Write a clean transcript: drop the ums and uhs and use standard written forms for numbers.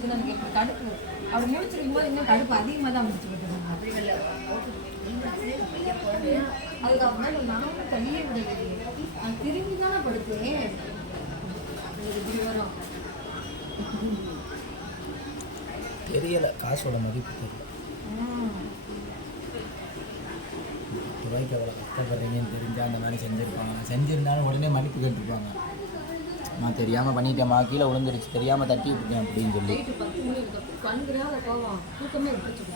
முடிச்சுக்கணும் எனக்கு எப்படி கடுப்பு அவர் முடிச்சிருக்கும் போது இன்னும் கடுப்பு அதிகமாக தான் முடிச்சுக்கிட்டு அதுக்கப்புறம் நானும் தள்ளியே விடலையே அது திரும்பி தானே படுத்தேன் இப்படி வரும் தெரியல காசோட மதிப்பு தெரியல ரூபாய்க்கு எவ்வளோ கஷ்டப்படுறீங்கன்னு தெரிஞ்சால் அந்த மாதிரி செஞ்சுருப்பாங்க செஞ்சுருந்தாலும் உடனே மன்னிப்பு கேட்டுருப்பாங்க நான் தெரியாமல் பண்ணிட்டேம்மா கீழே விழுந்துருச்சு தெரியாமல் தட்டி விட்டுட்டேன் அப்படின்னு சொல்லி தூக்கமே எடுத்து